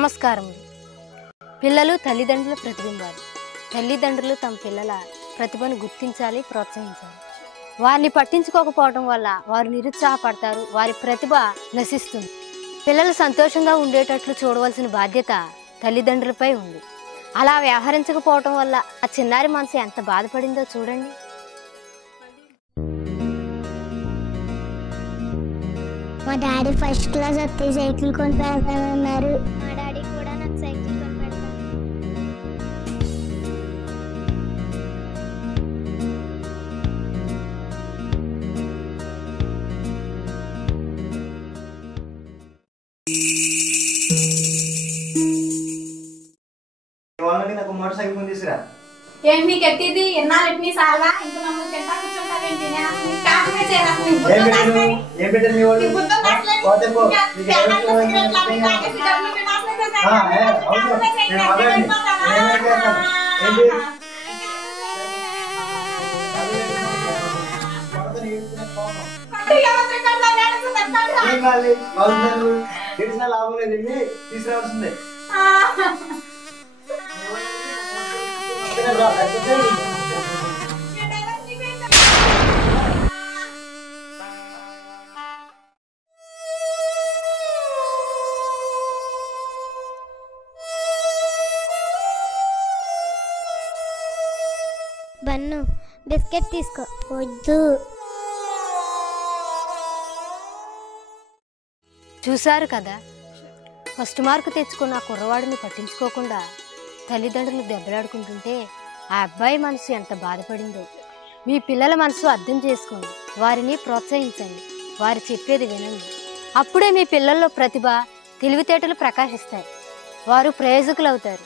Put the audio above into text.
నమస్కారం. పిల్లలు తల్లిదండ్రుల ప్రతిబింబాలు. తల్లిదండ్రులు తమ పిల్లల ప్రతిభను గుర్తించాలి, ప్రోత్సహించాలి. వారిని పట్టించుకోకపోవడం వల్ల వారు నిరుత్సాహపడతారు, వారి ప్రతిభ నశిస్తుంది. పిల్లలు సంతోషంగా ఉండేటట్లు చూడవలసిన బాధ్యత తల్లిదండ్రులపై ఉంది. అలా వ్యవహరించకపోవడం వల్ల ఆ చిన్నారి మనసు ఎంత బాధపడిందో చూడండి. మా డాడీ ఫస్ట్ క్లాస్ వస్తే సైకిల్ కొని పెడతానన్నారు. మా డాడీ కూడా నాకు సైకిల్ కొని పెడతాను. నాకు మోటార్ సైకిల్ కొని తీసుకురా. ఏంటి నీకు ఎట్టిది ఎన్నాళ్ళు ఎట్టి సార్లా ఇంకా మమ్మల్ని తింటా కూర్చుంటావేంటి? ఏం పెట్టారు మీ వాళ్ళు? తెలిసిన లాభం లేదండి, తీసుకురావాల్సిందే. బన్ను బిస్కెట్ తీసుకో. వద్దు. చూశారు కదా, ఫస్ట్ మార్కు తెచ్చుకున్న ఆ కుర్రవాడిని పట్టించుకోకుండా తల్లిదండ్రులు దెబ్బలాడుకుంటుంటే ఆ అబ్బాయి మనసు ఎంత బాధపడిందో. మీ పిల్లల మనసు అర్థం చేసుకోండి, వారిని ప్రోత్సహించండి, వారు చెప్పేది వినండి. అప్పుడే మీ పిల్లల్లో ప్రతిభ, తెలివితేటలు ప్రకాశిస్తాయి. వారు ప్రయోజకులు అవుతారు.